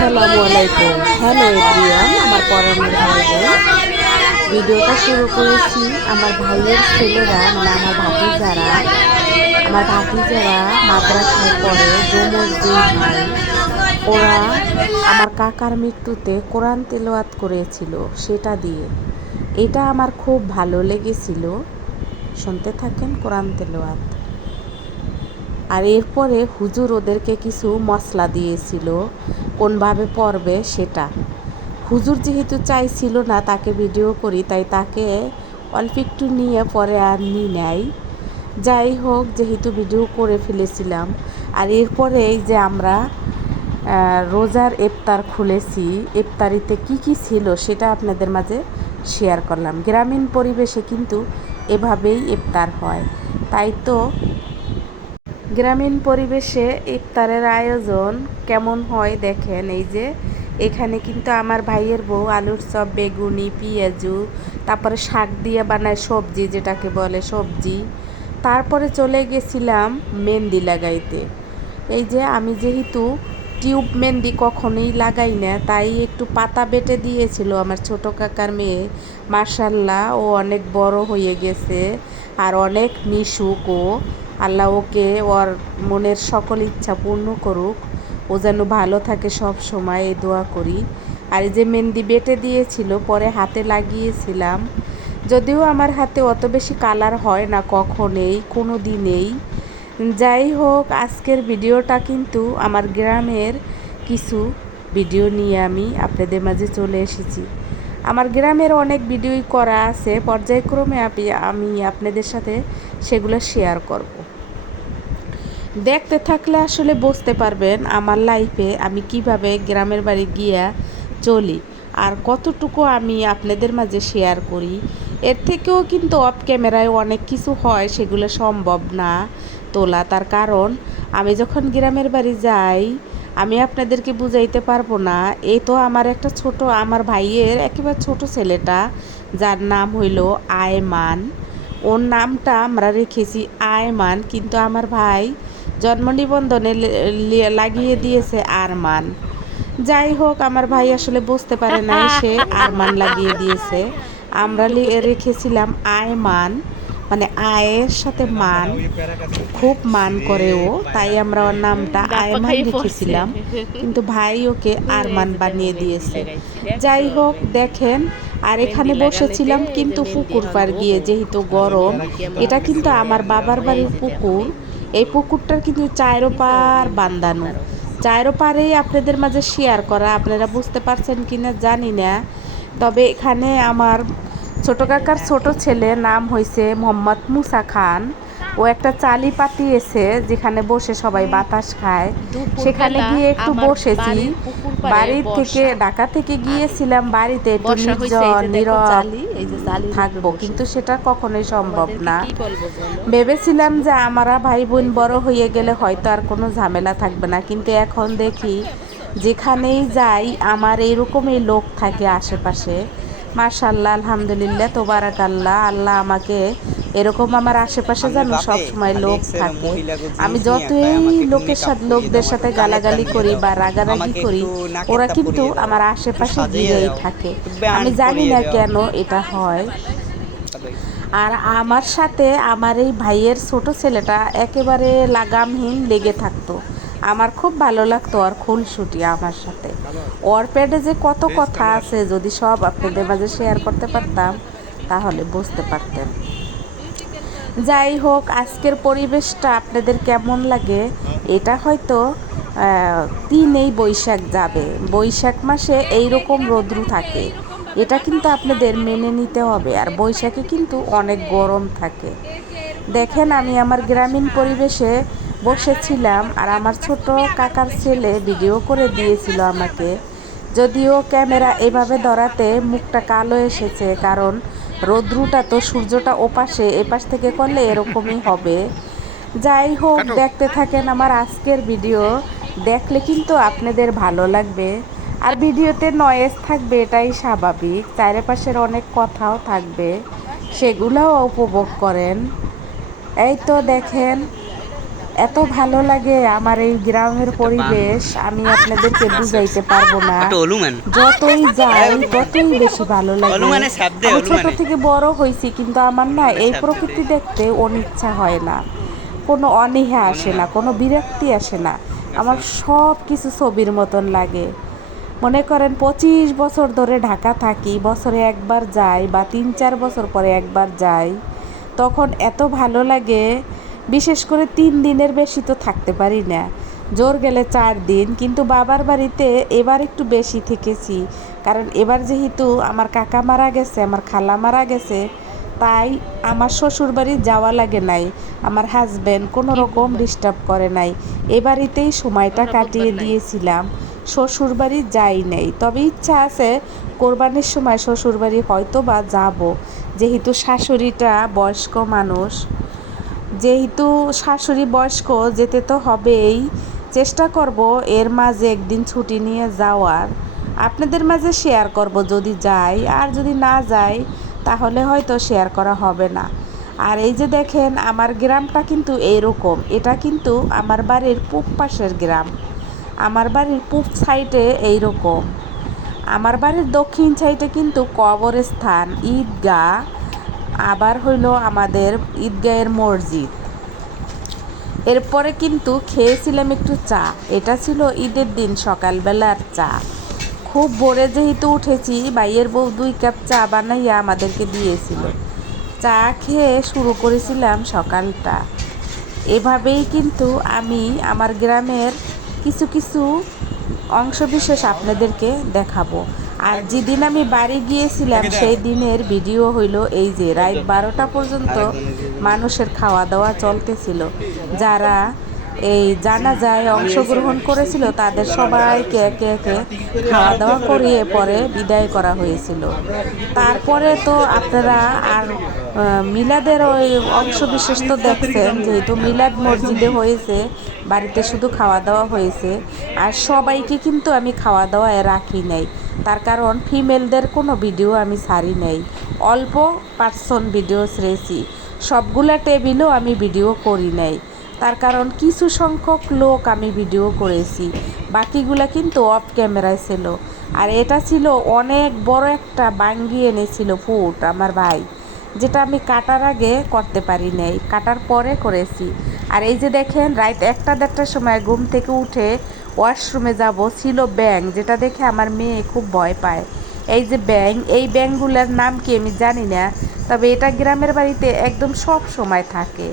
আসসালামু আলাইকুম। Hello everyone, আমার পরাণের ভাই বোন। ভিডিওটা শুরু করেছি আমার ভাইয়ের ছেলেরা, মানে আমার ভাতিজারা মাদ্রাসায় পড়ে, যমজ দুই ভাই। ওরা আমার কাকার মৃত্যুতে কোরআন তেলাওয়াত করেছিল, সেটা দিয়ে। এটা আমার খুব ভালো লেগেছিল। শুনতে থাকেন কোরআন তেলাওয়াত। আর এরপরে হুজুর ওদেরকে কিছু মশলা দিয়েছিল কোনভাবে পড়বে সেটা। হুজুর যেহেতু চাইছিল না তাকে ভিডিও করি, তাই তাকে অল্প একটু নিয়ে পরে আর নেয়। যাই হোক, যেহেতু ভিডিও করে ফেলেছিলাম। আর এরপরে এই যে আমরা রোজার ইফতার খুলেছি, ইফতারিতে কি কি ছিল সেটা আপনাদের মাঝে শেয়ার করলাম। গ্রামীণ পরিবেশে কিন্তু এভাবেই ইফতার হয়। তাই তো গ্রামীণ পরিবেশে ইফতারের আয়োজন কেমন হয় দেখেন। এই যে এখানে কিন্তু আমার ভাইয়ের বউ আলুর চপ, বেগুনি, পেঁয়াজু, তারপরে শাক দিয়ে বানায় সবজি, যেটাকে বলে সবজি। তারপরে চলে গেছিলাম মেহেন্দি লাগাইতে। এই যে আমি যেহেতু টিউব মেহেন্দি কখনোই লাগাই না, তাই একটু পাতা বেটে দিয়েছিল আমার ছোট কাকার মেয়ে। মার্শাল্লাহ, ও অনেক বড় হয়ে গেছে আর অনেক মিশুক। ও আল্লাহ ওকে ওর মনের সকল ইচ্ছা পূর্ণ করুক, ও যেন ভালো থাকে সব সময়, এই দোয়া করি। আর এই যে মেহেন্দি বেটে দিয়েছিল, পরে হাতে লাগিয়েছিলাম। যদিও আমার হাতে অত বেশি কালার হয় না কখনোই, কোনো দিনেই। যাই হোক, আজকের ভিডিওটা কিন্তু আমার গ্রামের কিছু ভিডিও নিয়ে আমি আপনাদের মাঝে চলে এসেছি। আমার গ্রামের অনেক ভিডিওই করা আছে, পর্যায়ক্রমে আমি আপনাদের সাথে সেগুলো শেয়ার করব। দেখতে থাকলে আসলে বুঝতে পারবেন আমার লাইফে আমি কিভাবে গ্রামের বাড়ি গিয়া চলি আর কতটুকু আমি আপনাদের মাঝে শেয়ার করি। এর থেকেও কিন্তু অফ ক্যামেরায় অনেক কিছু হয়, সেগুলো সম্ভব না তোলা। তার কারণ আমি যখন গ্রামের বাড়ি যাই, আমি আপনাদেরকে বুঝাইতে পারবো না। এই তো আমার ভাইয়ের একেবারে ছোট ছেলেটা, যার নাম হইল আয়মান। ওর নামটা আমরা রেখেছি আয়মান, কিন্তু আমার ভাই জন্ম নিবন্ধনে লাগিয়ে দিয়েছে আরমান। যাই হোক, আমার ভাই আসলে বুঝতে পারে নাই, সে আরমান লাগিয়ে দিয়েছে। আমরা রেখেছিলাম আয়মান, মানে আয়ের সাথে মান, খুব মান করে ও, তাই আমরা ওর নামটা আয়মান রেখেছিলাম, কিন্তু ভাই ওকে আরমান বানিয়ে দিয়েছে। যাই হোক, দেখেন। আর এখানে বসেছিলাম কিন্তু পুকুর পাড় গিয়ে, যেহেতু গরম। এটা কিন্তু আমার বাবার বাড়ির পুকুর। এই পুকুরটার কিন্তু চারোপার বান্ধানো, চারোপারেই আপনাদের মাঝে শেয়ার করা। আপনারা বুঝতে পারছেন কিনা জানি না। তবে এখানে আমার ছোট কাকার ছোট ছেলে, নাম হয়েছে মোহাম্মদ মুসা খান। ও একটা চালি পাতিয়েছে যেখানে বসে সবাই বাতাস খায়। সেখানে গিয়ে একটু বসেছি। বাড়ির থেকে, ঢাকা থেকে গিয়েছিলাম বাড়িতে একটু নির্জন নীরব থাকবো, কিন্তু সেটা কখনোই সম্ভব না। ভেবেছিলাম যে আমরা ভাই বোন বড় হয়ে গেলে হয়তো আর কোনো ঝামেলা থাকবে না, কিন্তু এখন দেখি যেখানেই যাই আমার এইরকমই লোক থাকে আশেপাশে। মাশাআল্লাহ, আলহামদুলিল্লাহ, তোবারাকাল্লাহ। আল্লাহ আমাকে এরকম আমার আশেপাশে যেন সবসময় লোক থাকে। আমি যতই লোকদের সাথে গালাগালি করি বা রাগারাগি করি, ওরা কিন্তু আমার আশেপাশে ঘিরেই থাকে। আমি জানি না কেন এটা হয়। আর আমার সাথে আমার এই ভাইয়ের ছোট ছেলেটা একেবারে লাগামহীন লেগে থাকতো। আমার খুব ভালো লাগতো ওর খুনসুটি আমার সাথে। ওর পেটে যে কত কথা আছে, যদি সব আপনাদের মাঝে শেয়ার করতে পারতাম তাহলে বুঝতে পারতেন। যাই হোক, আজকের পরিবেশটা আপনাদের কেমন লাগে, এটা হয়তো 3 বৈশাখ যাবে। বৈশাখ মাসে এইরকম রৌদ্র থাকে, এটা কিন্তু আপনাদের মেনে নিতে হবে। আর বৈশাখে কিন্তু অনেক গরম থাকে। দেখেন, আমি আমার গ্রামীণ পরিবেশে বসেছিলাম আর আমার ছোট কাকার ছেলে ভিডিও করে দিয়েছিল আমাকে। যদিও ক্যামেরা এভাবে ধরাতে মুখটা কালো এসেছে, কারণ রৌদ্রটা তো, সূর্যটা ওপাশে, এপাশ থেকে করলে এরকমই হবে। যাই হোক, দেখতে থাকেন আমার আজকের ভিডিও। দেখলে কিন্তু আপনাদের ভালো লাগবে। আর ভিডিওতে নয়েজ থাকবে, এটাই স্বাভাবিক। চারিপাশের অনেক কথাও থাকবে, সেগুলোও উপভোগ করেন। এই তো দেখেন, এত ভালো লাগে আমার এই গ্রামের পরিবেশ, আমি আপনাদেরকে বুঝাইতে পারবো না। যতই যাই ততই বেশি ভালো লাগে। আমি ছোট থেকে বড় হয়েছি, কিন্তু আমার না এই প্রকৃতি দেখতে অনিচ্ছা হয় না, কোনো অনীহা আসে না, কোনো বিরক্তি আসে না। আমার সব কিছু ছবির মতন লাগে। মনে করেন 25 বছর ধরে ঢাকা থাকি, বছরে একবার যাই বা 3-4 বছর পরে একবার যাই, তখন এত ভালো লাগে। বিশেষ করে 3 দিনের বেশি তো থাকতে পারি না, জোর গেলে 4 দিন। কিন্তু বাবার বাড়িতে এবার একটু বেশি থেকেছি, কারণ এবার যেহেতু আমার কাকা মারা গেছে, আমার খালা মারা গেছে, তাই আমার শ্বশুর বাড়ি যাওয়া লাগে নাই। আমার হাজব্যান্ড কোনো রকম ডিস্টার্ব করে নাই, এ বাড়িতেই সময়টা কাটিয়ে দিয়েছিলাম, শ্বশুর বাড়ি যাই নাই। তবে ইচ্ছা আছে কোরবানির সময় শ্বশুর বাড়ি হয়তো বা যাব, যেহেতু শাশুড়িটা বয়স্ক মানুষ, যেহেতু শাশুড়ি বয়স্ক, যেতে তো হবেই। চেষ্টা করব এর মাঝে একদিন ছুটি নিয়ে যাওয়ার, আপনাদের মাঝে শেয়ার করব যদি যাই, আর যদি না যাই তাহলে হয়তো শেয়ার করা হবে না। আর এই যে দেখেন আমার গ্রামটা কিন্তু এইরকম, এটা কিন্তু আমার বাড়ির পূব পাশের গ্রাম, আমার বাড়ির পূব সাইডে এইরকম। আমার বাড়ির দক্ষিণ সাইডে কিন্তু কবরস্থান, ঈদগাহ, আবার হইল আমাদের ঈদগাহের মসজিদ। এরপরে কিন্তু খেয়েছিলাম একটু চা, এটা ছিল ঈদের দিন সকালবেলার চা। খুব ভোরে যেহেতু উঠেছি, ভাইয়ের বউ 2 কাপ চা বানাইয়া আমাদেরকে দিয়েছিল। চা খেয়ে শুরু করেছিলাম সকালটা। এভাবেই কিন্তু আমি আমার গ্রামের কিছু কিছু অংশবিশেষ আপনাদেরকে দেখাবো। আর যেদিন আমি বাড়ি গিয়েছিলাম সেই দিনের ভিডিও হইল এই যে রাত 12টা পর্যন্ত মানুষের খাওয়া দাওয়া চলতেছিল। যারা এই জানাজায় অংশগ্রহণ করেছিল তাদের সবাইকে একে একে খাওয়া দাওয়া করিয়ে পরে বিদায় করা হয়েছিল। তারপরে তো আপনারা আর মিলাদের ওই অংশবিশেষ তো দেখছেন, যেহেতু মিলাদ মসজিদে হয়েছে, বাড়িতে শুধু খাওয়া দাওয়া হয়েছে। আর সবাইকে কিন্তু আমি খাওয়া দাওয়ায় রাখি নাই, তার কারণ ফিমেলদের কোনো ভিডিও আমি ছাড়ি নাই, অল্প পার্সন ভিডিও ছেড়েছি, সবগুলা টেবিলও আমি ভিডিও করি নাই। তার কারণ কিছু সংখ্যক লোক আমি ভিডিও করেছি, বাকিগুলা কিন্তু অফ ক্যামেরায় ছিল। আর এটা ছিল অনেক বড় একটা বাঙ্গি এনেছিল ফুট আমার ভাই, যেটা আমি কাটার আগে করতে পারি নাই, কাটার পরে করেছি। আর এই যে দেখেন রাত 1-1:30টার সময় ঘুম থেকে উঠে ওয়াশরুমে যাব, ছিল ব্যাঙ, যেটা দেখে আমার মেয়ে খুব ভয় পায়। এই যে ব্যাঙ, এই ব্যাঙগুলোর নাম কি আমি জানি না, তবে এটা গ্রামের বাড়িতে একদম সব সময় থাকে।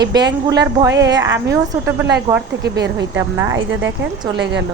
এই ব্যাঙগুলার ভয়ে আমিও ছোটোবেলায় ঘর থেকে বের হইতাম না। এই যে দেখেন চলে গেল।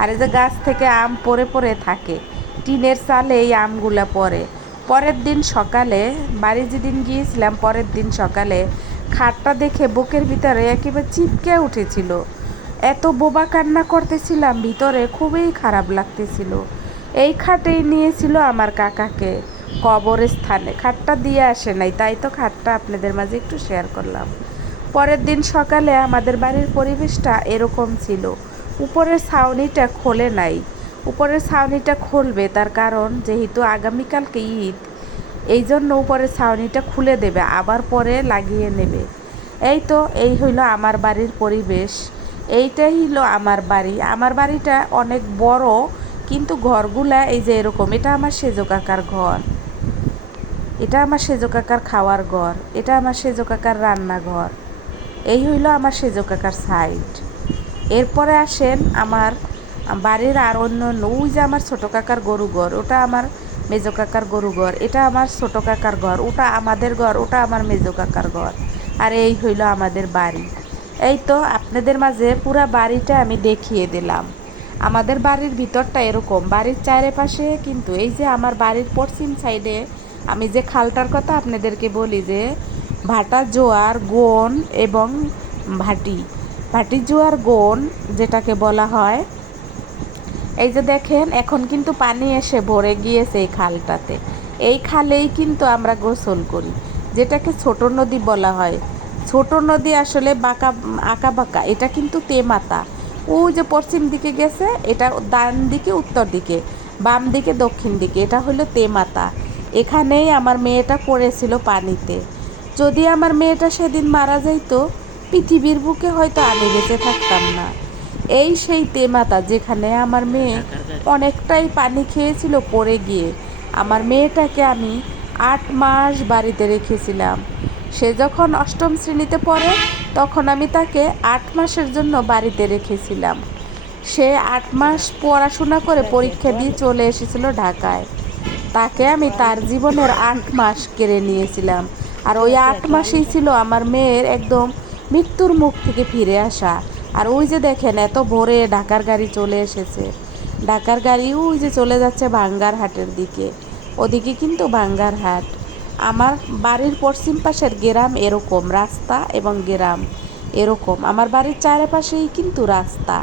আর এই যে গাছ থেকে আম পড়ে পড়ে থাকে, টিনের চালে এই আমগুলা পড়ে। পরের দিন সকালে বাড়ি যেদিন গিয়েছিলাম, পরের দিন সকালে খাটটা দেখে বুকের ভিতরে একেবারে চিপকে উঠেছিল, এত বোবা কান্না করতেছিলাম ভিতরে, খুবই খারাপ লাগতেছিল। এই খাটেই নিয়েছিল আমার কাকাকে কবরস্থানে, খাটটা দিয়ে আসে নাই, তাই তো খাটটা আপনাদের মাঝে একটু শেয়ার করলাম। পরের দিন সকালে আমাদের বাড়ির পরিবেশটা এরকম ছিল। উপরের ছাউনিটা খোলে নাই, উপরের ছাউনিটা খুলবে, তার কারণ যেহেতু আগামীকালকে ঈদ, এই জন্য উপরের ছাউনিটা খুলে দেবে, আবার পরে লাগিয়ে নেবে। এই তো এই হইল আমার বাড়ির পরিবেশ, এইটাই হইল আমার বাড়ি। আমার বাড়িটা অনেক বড়, কিন্তু ঘরগুলা এই যে এরকম। এটা আমার সেজো কাকার ঘর, এটা আমার সেজো কাকার খাওয়ার ঘর, এটা আমার সেজো কাকার রান্নাঘর। এই হইল আমার সেজো কাকার সাইড। এরপরে আসেন আমার বাড়ির আর অন্য অন্য, ওই যে আমার ছোটো কাকার গরু ঘর, ওটা আমার মেজো কাকার গরু ঘর, এটা আমার ছোটো কাকার ঘর, ওটা আমাদের ঘর, ওটা আমার মেজো কাকার ঘর। আর এই হইল আমাদের বাড়ি। এই তো আপনাদের মাঝে পুরা বাড়িটা আমি দেখিয়ে দিলাম। আমাদের বাড়ির ভিতরটা এরকম, বাড়ির চারিপাশে কিন্তু এই যে আমার বাড়ির পশ্চিম সাইডে আমি যে খালটার কথা আপনাদেরকে বলি, যে ভাটা জোয়ার গোন এবং ভাটি, ভাটি জোয়ার গোন যেটাকে বলা হয়, এই যে দেখেন এখন কিন্তু পানি এসে ভরে গিয়েছে এই খালটাতে। এই খালেই কিন্তু আমরা গোসল করি, যেটাকে ছোট নদী বলা হয়। ছোট নদী আসলে বাঁকা আঁকা বাঁকা, এটা কিন্তু তেমাতা। ও যে পশ্চিম দিকে গেছে, এটা ডান দিকে উত্তর দিকে, বাম দিকে দক্ষিণ দিকে, এটা হলো তেমাতা। এখানেই আমার মেয়েটা পড়েছিল পানিতে। যদি আমার মেয়েটা সেদিন মারা যাইতো পৃথিবীর বুকে হয়তো আমি বেঁচে থাকতাম না। এই সেই তেমাতা যেখানে আমার মেয়ে অনেকটাই পানি খেয়েছিল পড়ে গিয়ে। আমার মেয়েটাকে আমি 8 মাস বাড়িতে রেখেছিলাম। সে যখন অষ্টম শ্রেণীতে পড়ে তখন আমি তাকে 8 মাসের জন্য বাড়িতে রেখেছিলাম। সে 8 মাস পড়াশোনা করে পরীক্ষা দিয়ে চলে এসেছিল ঢাকায়। তাকে আমি তার জীবনের 8 মাস কেড়ে নিয়েছিলাম। আর ওই 8 মাসেই ছিল আমার মেয়ের একদম মৃত্যুর মুখ থেকে ফিরে আসা। আর ওই যে দেখেন এত ভোরে ঢাকার গাড়ি চলে এসেছে। ঢাকার গাড়ি ওই যে চলে যাচ্ছে ভাঙ্গার হাটের দিকে। ওদিকে কিন্তু ভাঙ্গার হাট। আমার বাড়ির পশ্চিম পাশের গ্রাম এরকম রাস্তা এবং গ্রাম এরকম। আমার বাড়ির চারপাশেই কিন্তু রাস্তা।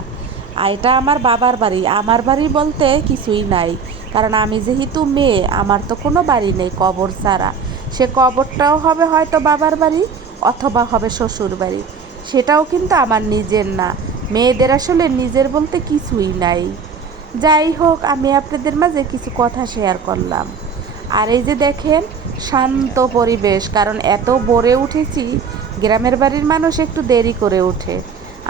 আর এটা আমার বাবার বাড়ি। আমার বাড়ি বলতে কিছুই নাই, কারণ আমি যেহেতু মেয়ে আমার তো কোনো বাড়ি নেই কবর ছাড়া। সে কবরটাও হবে হয়তো বাবার বাড়ি অথবা হবে শ্বশুর বাড়ি, সেটাও কিন্তু আমার নিজের না। মেয়েদের আসলে নিজের বলতে কিছুই নাই। যাই হোক, আমি আপনাদের মাঝে কিছু কথা শেয়ার করলাম। আর এই যে দেখেন শান্ত পরিবেশ, কারণ এত ভোরে উঠেছি। গ্রামের বাড়ির মানুষ একটু দেরি করে ওঠে,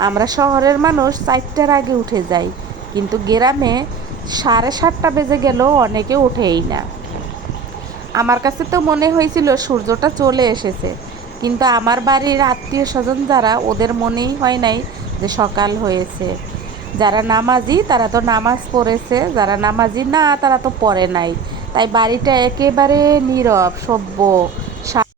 আমরা শহরের মানুষ 4টার আগে উঠে যাই, কিন্তু গ্রামে 7:30 বেজে গেলেও অনেকে ওঠেই না। আমার কাছে তো মনে হয়েছিল সূর্যটা চলে এসেছে, কিন্তু আমার বাড়ির আত্মীয় স্বজন যারা, ওদের মনেই হয় নাই যে সকাল হয়েছে। যারা নামাজি তারা তো নামাজ পড়েছে, যারা নামাজি না তারা তো পড়ে নাই। তাই বাড়িটা একেবারে নীরব, সভ্য।